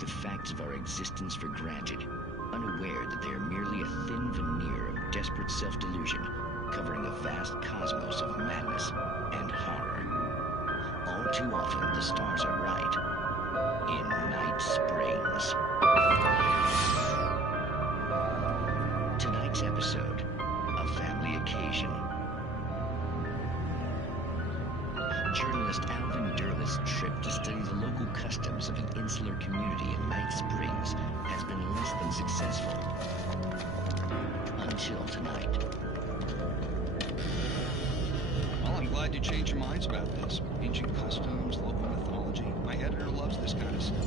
the facts of our existence for granted, unaware that they are merely a thin veneer of desperate self-delusion, covering a vast cosmos of madness and horror. All too often, the stars are right. In Night Springs. Tonight's episode, a family occasion. Journalist Alvin Derleth's trip to study the local customs of an insular community in Night Springs has been less than successful. Until tonight. Well, I'm glad you changed your minds about this. Ancient customs, local mythology. My editor loves this kind of stuff.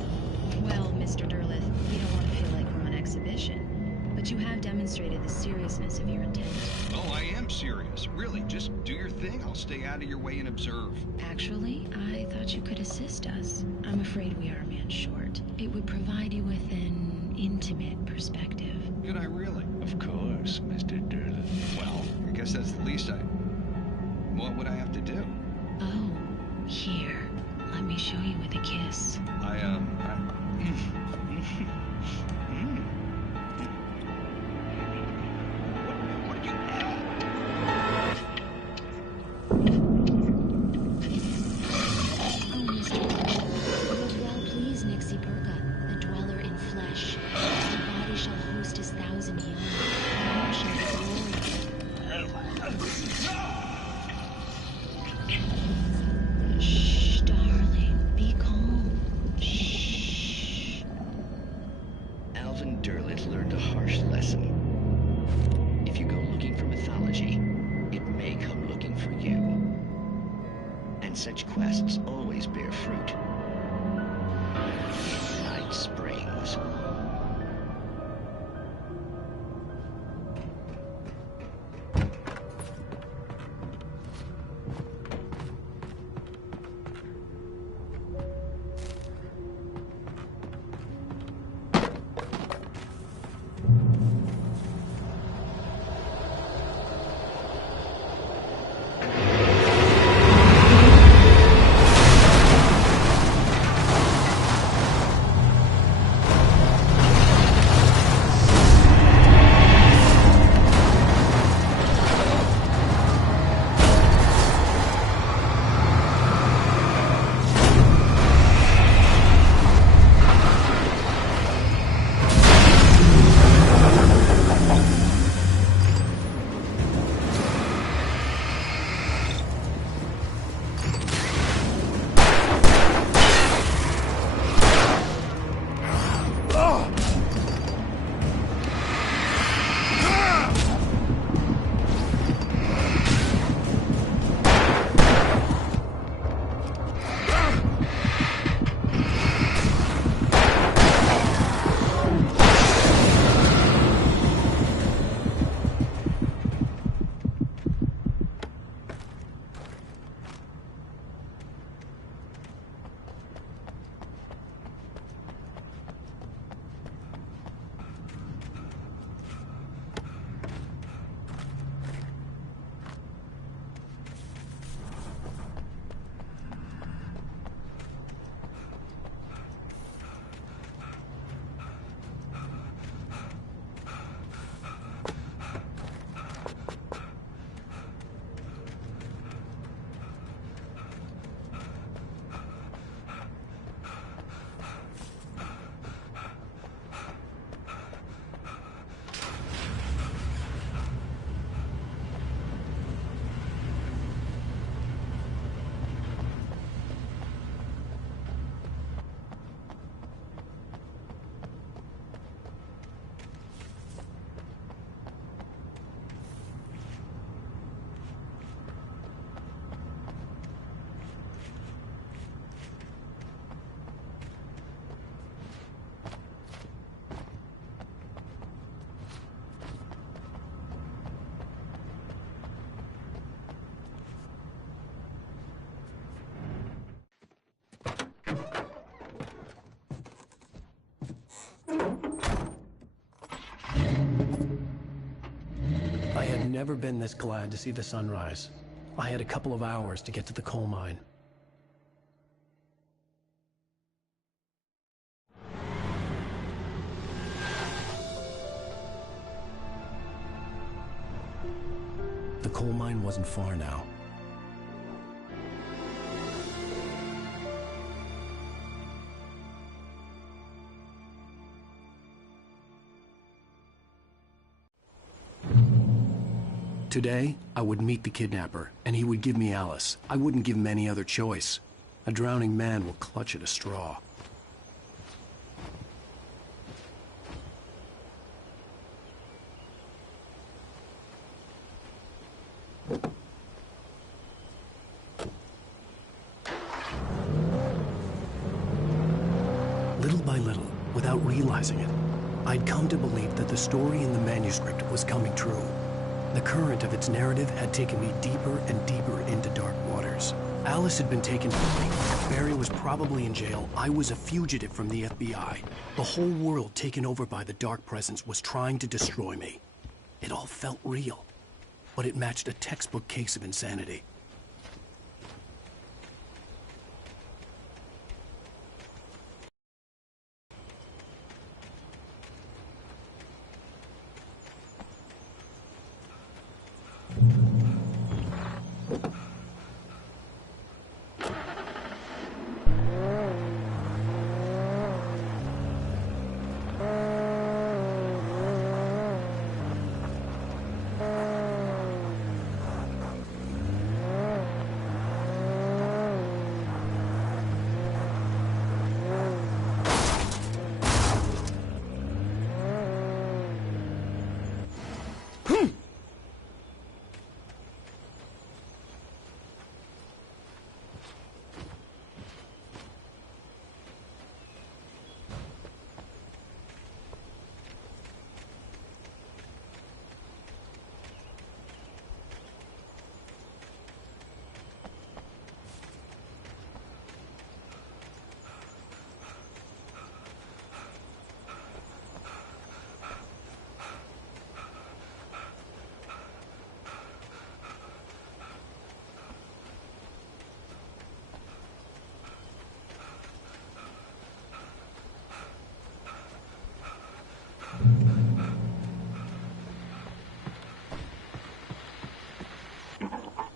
Well, Mr. Derleth, we don't want to feel like we're on exhibition. But you have demonstrated the seriousness of your intent. Oh, I am serious. Really, just do your thing. I'll stay out of your way and observe. Actually, I thought you could assist us. I'm afraid we are a man short. It would provide you with an intimate perspective. Could I really? Of course, Mr. Derleth. Well, I guess that's the least I... What would I have to do? Oh, here. Let me show you with a kiss. What do you have? Oh, Mr. Derleth, wilt well please Nixie Perka, the dweller in flesh. The body shall host his 1,000 years. Now shall be glorious. Shh, darling, be calm. Shh. Alvin Derleth learned a harsh lesson. If you go looking for mythology, it may come looking for you. And such quests always bear fruit. In Night Springs. I had never been this glad to see the sunrise. I had a couple of hours to get to the coal mine. The coal mine wasn't far now. Today, I would meet the kidnapper, and he would give me Alice. I wouldn't give him any other choice. A drowning man will clutch at a straw. Little by little, without realizing it, I'd come to believe that the story in the manuscript was coming true. The current of its narrative had taken me deeper and deeper into dark waters. Alice had been taken from me. Barry was probably in jail. I was a fugitive from the FBI. The whole world taken over by the dark presence was trying to destroy me. It all felt real, but it matched a textbook case of insanity.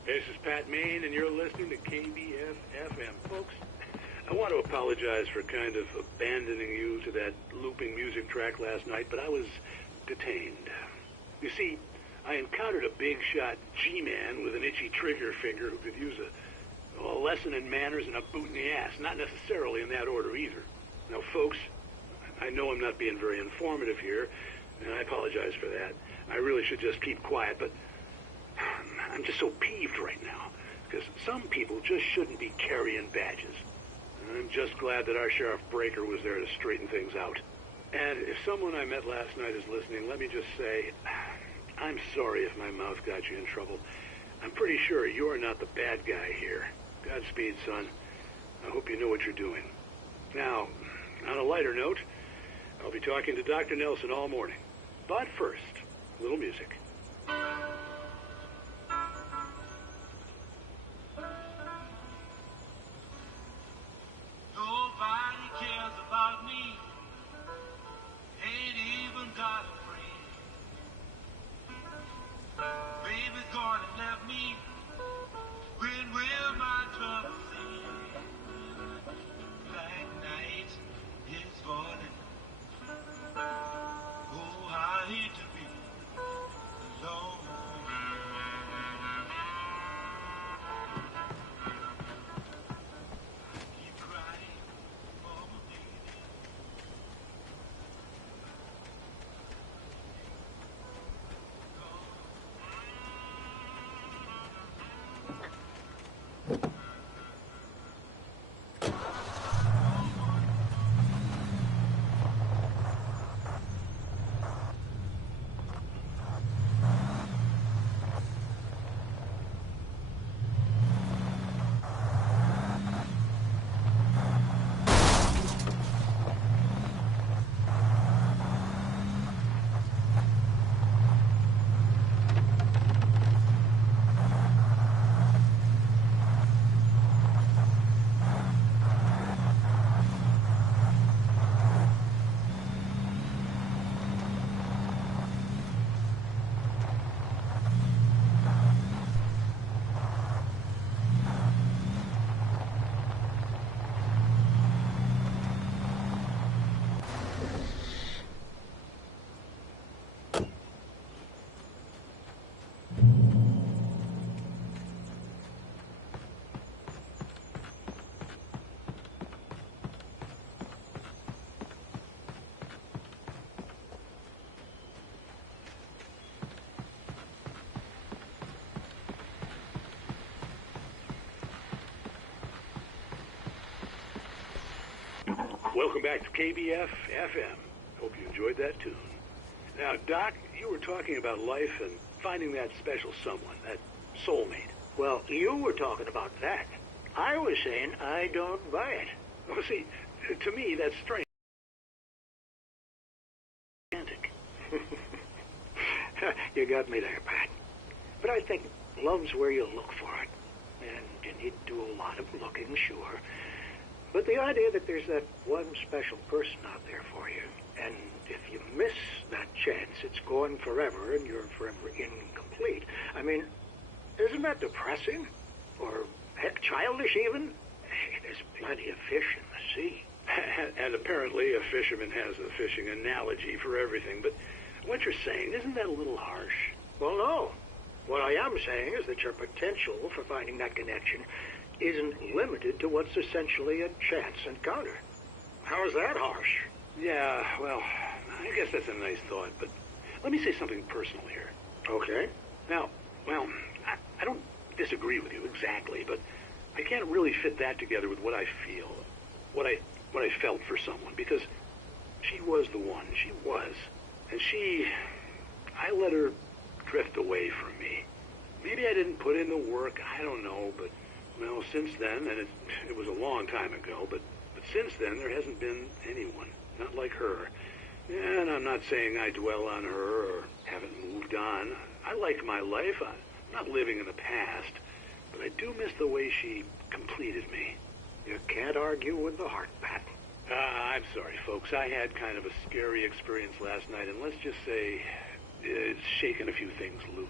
This is Pat Main, and you're listening to KBF-FM. Folks, I want to apologize for kind of abandoning you to that looping music track last night, but I was detained. You see, I encountered a big-shot G-man with an itchy trigger finger who could use a lesson in manners and a boot in the ass, not necessarily in that order either. Now, folks, I know I'm not being very informative here, and I apologize for that. I really should just keep quiet, but I'm just so peeved right now, because some people just shouldn't be carrying badges. I'm just glad that our Sheriff Breaker was there to straighten things out. And if someone I met last night is listening, let me just say, I'm sorry if my mouth got you in trouble. I'm pretty sure you're not the bad guy here. Godspeed, son. I hope you know what you're doing. Now, on a lighter note, I'll be talking to Dr. Nelson all morning. But first, a little music. Nobody cares about me. Ain't even got a friend. Baby's gone and left me. When will my troubles end? Black night is falling. Oh, I hate to be alone. Welcome back to KBF FM. Hope you enjoyed that tune. Now, Doc, you were talking about life and finding that special someone, that soulmate. Well, you were talking about that. I was saying I don't buy it. Well, see, to me, that's strange. You got me there, Pat. But I think love's where you look for it. And you need to do a lot of looking, sure. But the idea that there's that one special person out there for you, and if you miss that chance, it's gone forever, and you're forever incomplete. I mean, isn't that depressing? Or, heck, childish even? Hey, there's plenty of fish in the sea. And apparently a fisherman has a fishing analogy for everything. But what you're saying, isn't that a little harsh? Well, no. What I am saying is that your potential for finding that connection isn't limited to what's essentially a chance encounter. How is that harsh? Yeah, well, I guess that's a nice thought, but let me say something personal here. Okay. Now, well, I don't disagree with you exactly, but I can't really fit that together with what I feel, what I felt for someone, because she was the one. She was. And I let her drift away from me. Maybe I didn't put in the work, I don't know, but, well, since then, and it was a long time ago, but since then, there hasn't been anyone, not like her. And I'm not saying I dwell on her or haven't moved on. I like my life. I'm not living in the past, but I do miss the way she completed me. You can't argue with the heart, Pat. I'm sorry, folks. I had kind of a scary experience last night, and let's just say it's shaken a few things loose.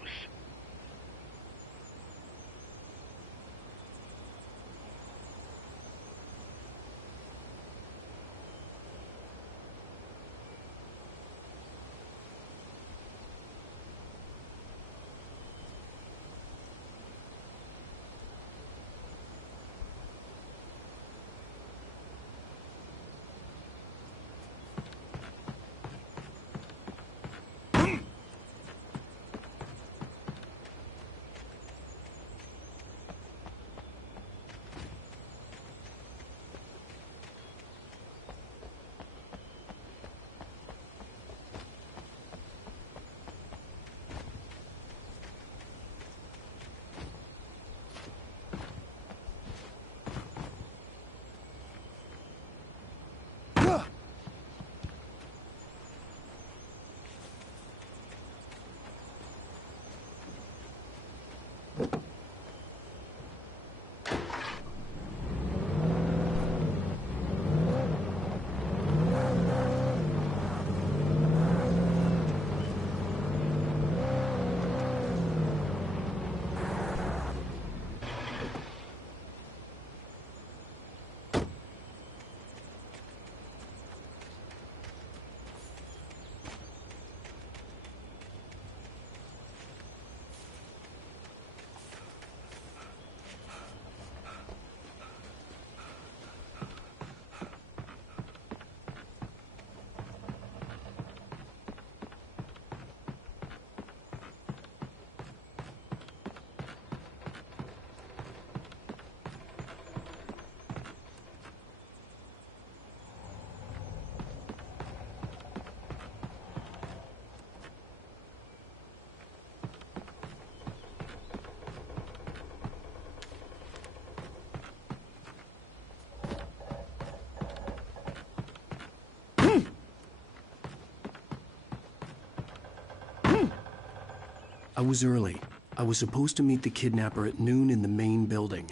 I was early. I was supposed to meet the kidnapper at noon in the main building.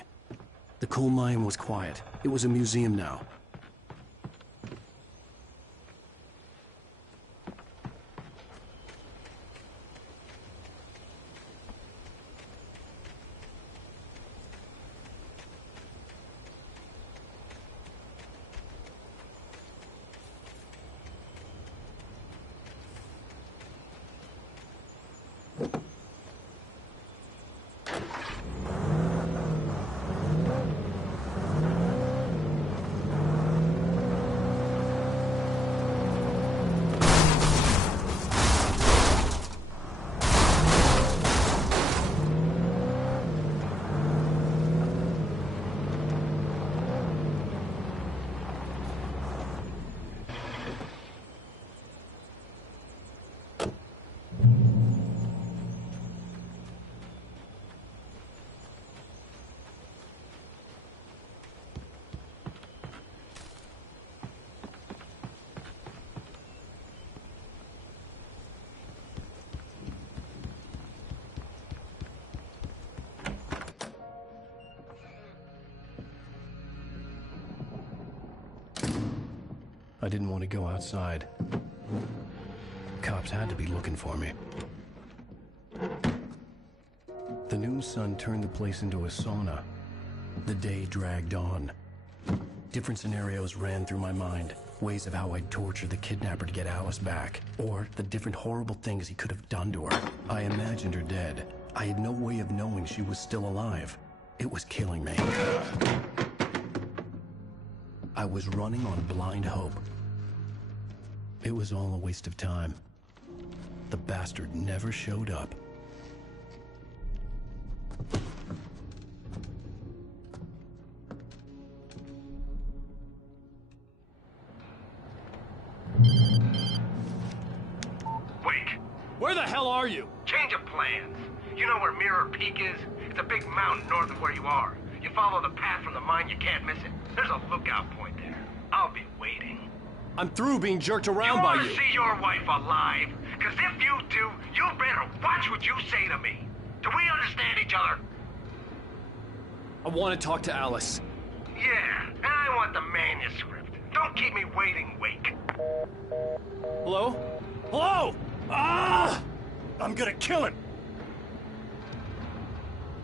The coal mine was quiet. It was a museum now. I didn't want to go outside. Cops had to be looking for me. The noon sun turned the place into a sauna. The day dragged on. Different scenarios ran through my mind. Ways of how I'd torture the kidnapper to get Alice back. Or the different horrible things he could have done to her. I imagined her dead. I had no way of knowing she was still alive. It was killing me. I was running on blind hope. It was all a waste of time. The bastard never showed up. Wake! Where the hell are you? Change of plans. You know where Mirror Peak is? It's a big mountain north of where you are. You follow the path from the mine, you can't miss it. There's a lookout point there. I'll be waiting. I'm through being jerked around by You you. want to see your wife alive? Because if you do, you better watch what you say to me. Do we understand each other? I want to talk to Alice. Yeah, and I want the manuscript. Don't keep me waiting, Wake. Hello? Hello? Ah! I'm gonna kill him.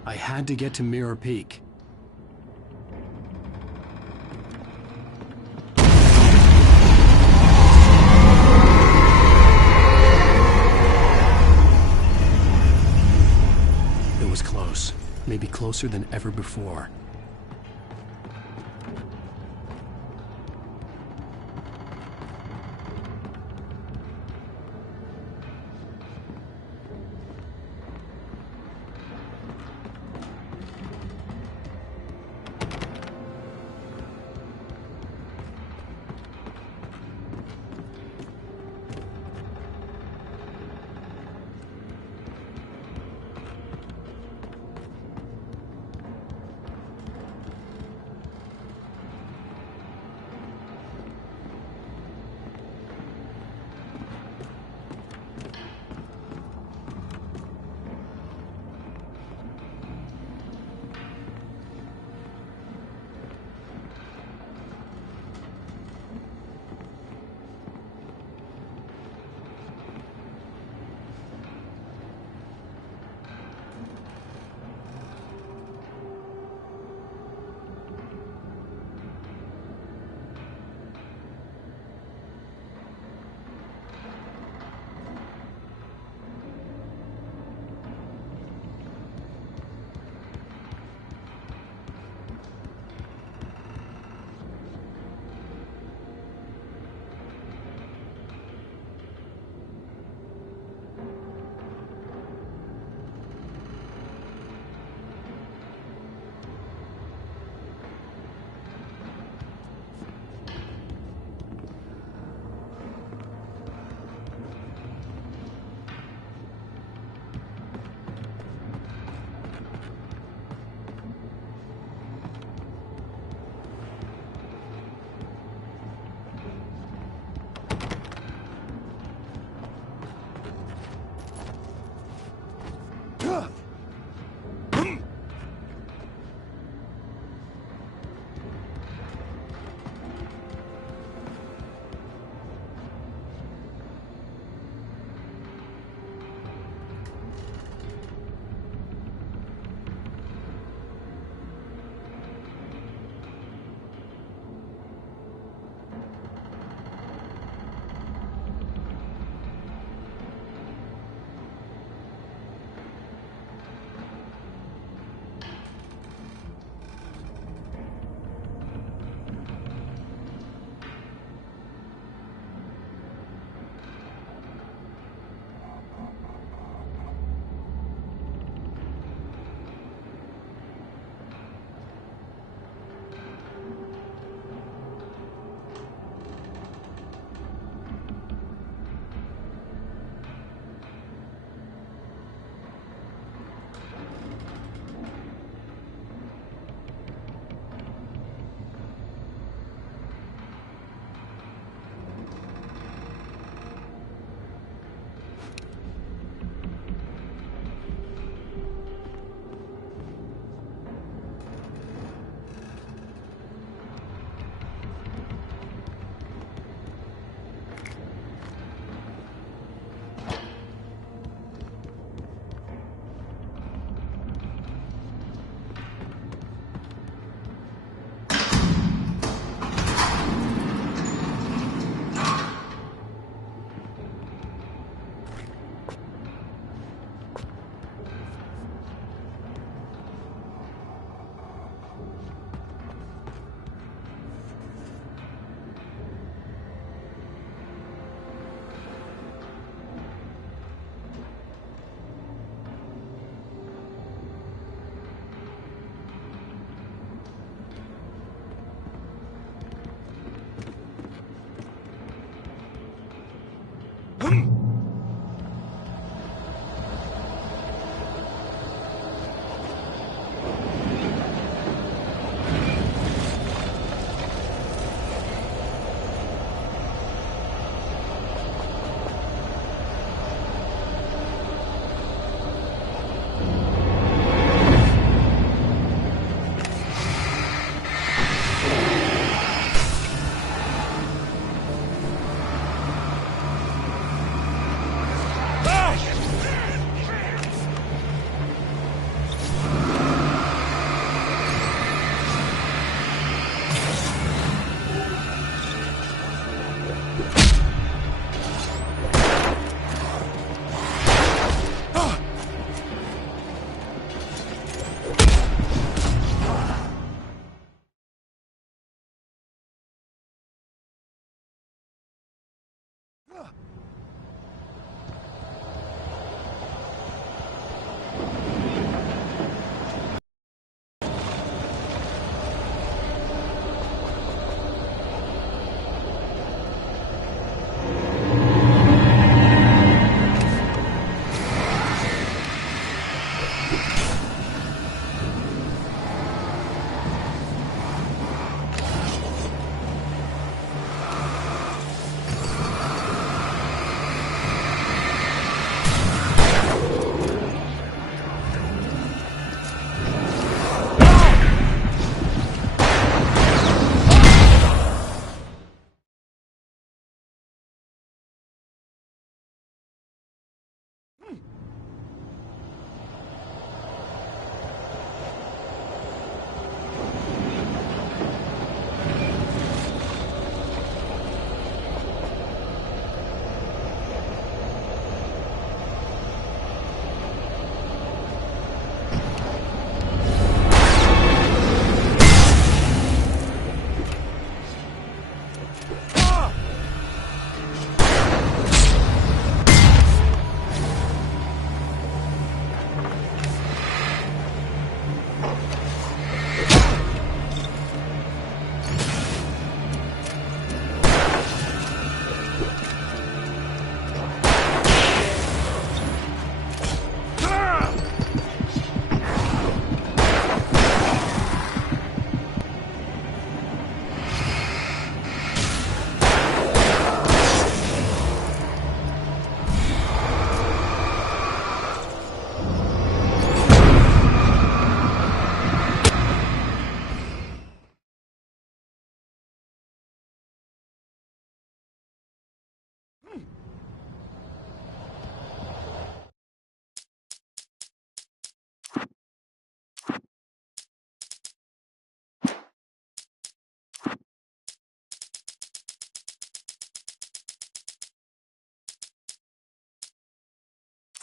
I had to get to Mirror Peak. It was close. Maybe closer than ever before.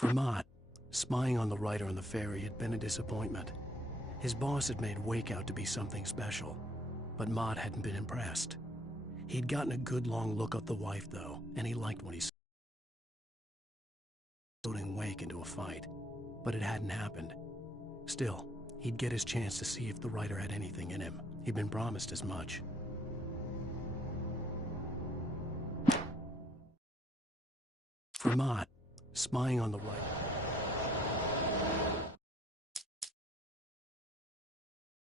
For Mott, spying on the writer on the ferry had been a disappointment. His boss had made Wake out to be something special, but Mott hadn't been impressed. He'd gotten a good long look at the wife, though, and he liked what he saw. Loading Wake into a fight, but it hadn't happened. Still, he'd get his chance to see if the writer had anything in him. He'd been promised as much. For Mott, spying on the writer...